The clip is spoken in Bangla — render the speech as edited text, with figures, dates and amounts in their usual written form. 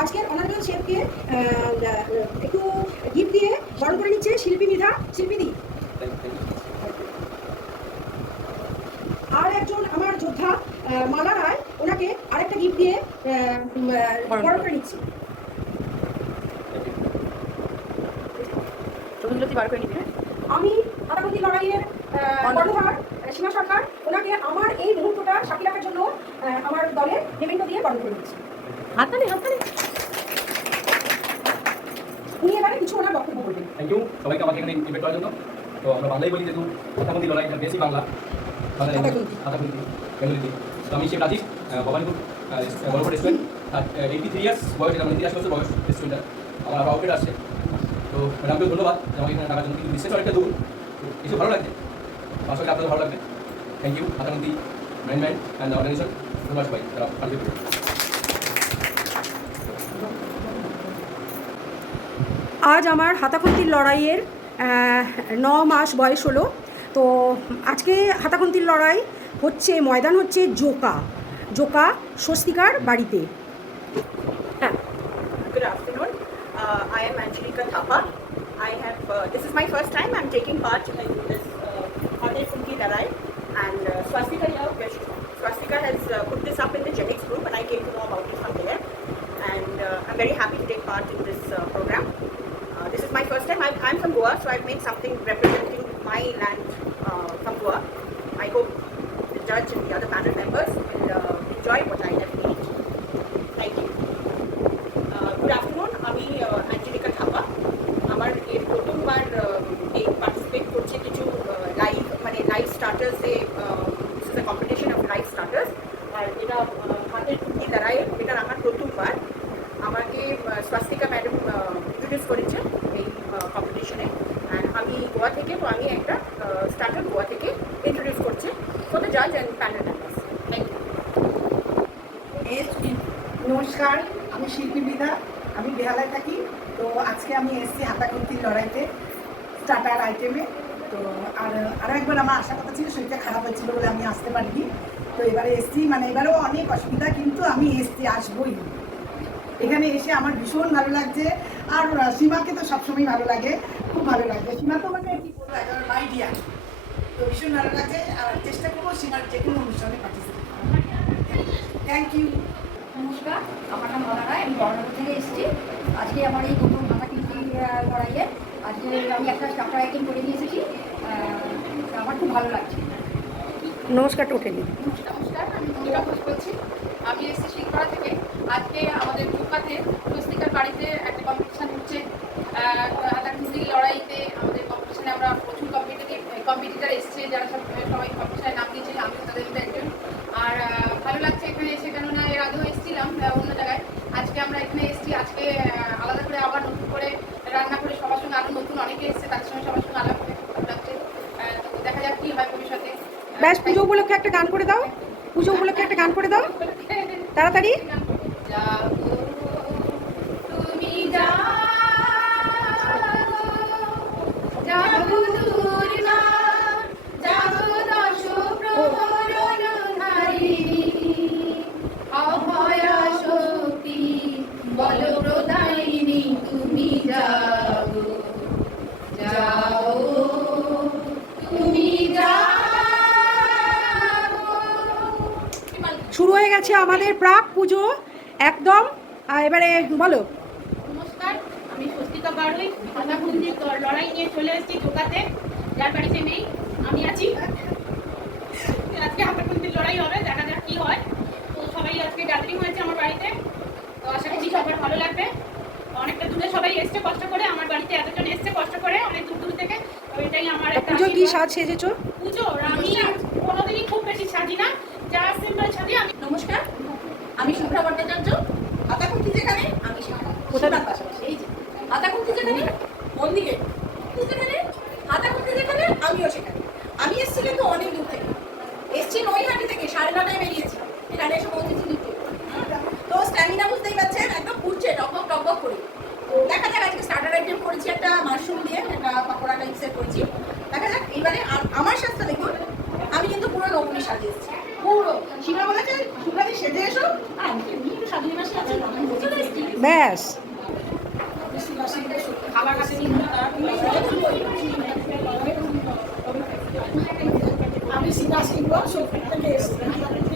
আজকের অনারেবল শেফকে একটু গিফট দিয়ে বরণ করে নিচ্ছে শিল্পী মিধা। শিল্পী দি আর একজন আমার যোদ্ধা মালা রায়, ওনাকে আরেকটা গিফট দিয়ে বরণ করে নিচ্ছি। আমি হাতাখুন্তি লড়াইয়ের কর্ণধার সীমা সরকার, ওনাকে আমার এই মুহূর্তটা সাক্ষী রাখার জন্য আমার দলের মেমেন্টো দিয়ে বরণ করে নিচ্ছি। হাততালি হাততালি। উনি এবারে কিছু ওনার বক্তব্য বলবেন। থ্যাংক ইউ সবাইকে আমাকে এখানে ইনভাইট করার জন্য। তো আমরা বাংলায় বলি যেহেতু হাতাখুন্তি লড়াই বেশি বাংলা হাতাখুন্তি বেঙ্গলিতে। তো আমি শেফ রাজীব, ভবানীপুর গল্প রেস্টুরেন্ট। 83 ইয়ার্স বয়স, এটা মানে 83 বছর বয়স রেস্টুরেন্টটা। আমার আরও আউটলেট আসছে। তো ম্যাডামকেও ধন্যবাদ আমাকে এখানে টাকার জন্য, কিন্তু বিশেষ অনেকটা দূর কিছু ভালো লাগছে, আসলে আপনাদের ভালো লাগবে। Thank you Hatakhunti management and organization, ধন্যবাদ সবাই যারা পার্টিসিপেট করছে। আজ আমার হাতাখুন্তির লড়াইয়ের 9 মাস বয়স হলো। তো আজকে হাতাখুন্তির লড়াই হচ্ছে, ময়দান হচ্ছে জোকা স্বস্তিকার বাড়িতে। হ্যাঁ। Good afternoon. I am Angelica Thapa. This is my first time I'm taking part in this Hatakhundi Larai, and Swastika here. Swastika has put this up in the Genix group, and I came to know about it from there. And I'm very happy to take part in this program. This is my first time. I'm from Goa, so I've made something representing my land from Goa. I hope the judge and the other panel members will enjoy what I have made. Thank you. Good afternoon. আমি অ্যাঞ্জেলিকা থাপা। আমার এর প্রথমবার এই পার্টিসিপেট করছে কিছু লাইভ স্টার্টার্সে। This is a competition of live starters, আর এটা হাতের খুন্তি লড়াইয়ে এটার আমার প্রথমবার। আমাকে স্বাস্তিকা ম্যাডাম ইন্ট্রোডিউস করেছে এই কম্পিটিশনে, অ্যান্ড আমি গোয়া থেকে, তো আমি একটা স্টার্টার গোয়া থেকে ইন্ট্রোডিউস করছে ফর দ্য জাজ and panel members. Thank you. নমস্কার, আমি শিল্পী বিধা, আমি বেহালায় থাকি। তো আজকে আমি এসেছি হাতাখুন্তির লড়াইতে স্টার্টার আইটেমে। তো আরও একবার আমার আশা কথা ছিল, শরীরটা খারাপ হয়েছিল বলে আমি আসতে পারিনি। তো এবারে এসেছি, মানে এবারেও অনেক অসুবিধা, কিন্তু আমি এসেছি, আসবই। এখানে এসে আমার ভীষণ ভালো লাগছে। আর সীমাকে তো সবসময় ভালো লাগে, খুব ভালো লাগছে। সীমা তো মানে কি বলবো, একবার মাই ডিয়ার। তো ভীষণ ভালো লাগছে, আর চেষ্টা করবো সীমার যে কোনো অনুষ্ঠানে পার্টিসিপেট করার। Thank you. নমস্কার, আমার নাম মালা রায়, আমি বর্ণনগর থেকে এসেছি। আজকে আমার এই প্রথম হাতাখুন্তি লড়াইয়ে আজকে আমি একটা স্টার্টার আইটেম করে নিয়ে এসেছি। আমার খুব ভালো লাগছে। নমস্কার টোটালি। নমস্কার, আমি মনিকা ঘোষ বলছি। আমি এসেছি শিলপাড়া থেকে। আজকে আমাদের ঢোকাতে স্বস্তিকার বাড়িতে একটা কম্পিটিশান হচ্ছে হাতাখুন্তি লড়াইতে। আমাদের কম্পিটিশানে আমরা প্রচুর কম্পিটিটার এসছে, যারা সবাই কম্পিটিশানে নাম দিয়েছে, আমিও তাদের মধ্যে একজন। আর ভালো লাগছে এখানে এসে, কেননা এর আগেও এসেছিলাম অন্য জায়গায়। আজকে আমরা এখানে এসেছি, আজকে আলাদা করে আবার নতুন করে রান্না করে সবার সঙ্গে, আরও নতুন অনেকে এসছে, তাদের সঙ্গে সবার সঙ্গে আলাদা করে ভালো লাগছে। তো দেখা যাক কী হয় ভবিষ্যতে। ব্যাস, পুজো উপলক্ষে একটা গান করে দাও। পুজো উপলক্ষে একটা গান করে দাও তাড়াতাড়ি। তুমি জাগো দূর না, জাগো দশ প্রহরণধারিণী, অভয়া শক্তি বল প্রদায়িনী, তুমি জাগো জাগো, তুমি শুরু হয়ে গেছে আমাদের প্রাক পুজো একদম। এবারে বলো। নমস্কার, আমি স্বস্তিকা বাড়ুই। হাতাখুন্তির লড়াই নিয়ে চলে এসেছি ঢোকাতে, যার বাড়িতে নেই আমি আছি। আজকে হাতাখুন্তির লড়াই হবে, দেখা যাক কী হয়। তো সবাই আজকে গ্যাদারিং হয়েছে আমার বাড়িতে, তো আশা করছি সবার ভালো লাগবে। অনেকটা দূরে সবাই এসছে কষ্ট করে, আমার বাড়িতে এতজন এসছে কষ্ট করে অনেক দূর দূর থেকে। তো এটাই আমার একটা পুজো কি সাজ সেজেছো? পুজো আমি কোনোদিনই খুব বেশি সাজি না, যা সিম্পল সাজি আমি। নমস্কার, আমি শুভ্রা ভট্টাচার্য। হাতাখুন্তি যেখানে আমি কোথায়? পাশাপাশি এই যে হাতাখুন্তি যেখানে মন্দিরে, যেখানে হাতাখুন্তি যেখানে আমিও সেখানে। আমি এসেছি কিন্তু অনেক দূর থেকে, এসেছি নৈহাটি থেকে, 9:30টায় বেরিয়েছি, এখানে এসে পৌঁছেছি নিতে। তো স্ট্যামিনা বুঝতেই পারছেন, একদম ঘুরছে টকবক টকবক করে। তো দেখা যাক, আজকে স্টার্টার আইটেম করেছি একটা মাশরুম দিয়ে, একটা পাকোড়া টাইপসের করেছি। দেখা যাক এবারে আমার সাথে ব্যাস আমি সীমা সিংহ শোকপুর থেকে এসেছি।